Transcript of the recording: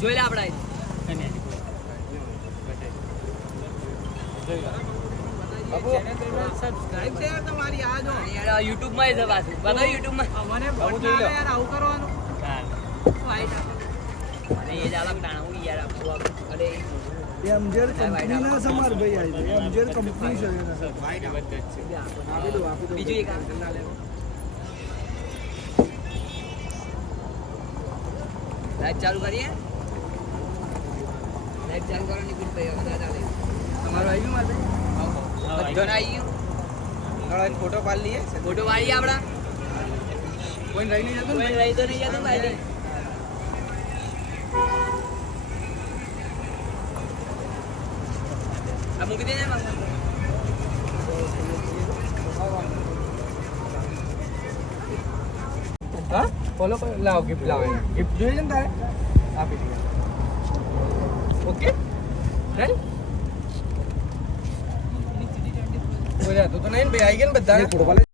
જોઈ લે આપડા સબસ્ક્રાઇબ છે તમારી આ જો યાર YouTube માં છે પાછું બતાવ YouTube માં મને યાર આવું કરવાનું અરે એ જાલા ટાણા હું યાર આપું અરે એમજેર કંપની ના સમાર ભાઈ આવી છે એમજેર કંપની છે બીજું એક લાઈટ ચાલુ કરીએ લાઈટ ચાલુ કરો નીકળ ભાઈ હવે ચાલે તમારો આવી ગયું મારે બધાને આવી ગયું નળાને ફોટો પાડી લઈએ ફોટો પાડીએ આપડા કોઈ રહી નહીં જતું કોઈ રહી તો નહીં જતું ભાઈ આ મૂકી દેને હા ફોલો લાવ ગિફ્ટ લાવે ગિફ્ટ જોઈએ છે ને તારે આપી દે ઓકે ડન બોલ્યા તું તો નહીં ભાઈ આવી ગયા ને બધા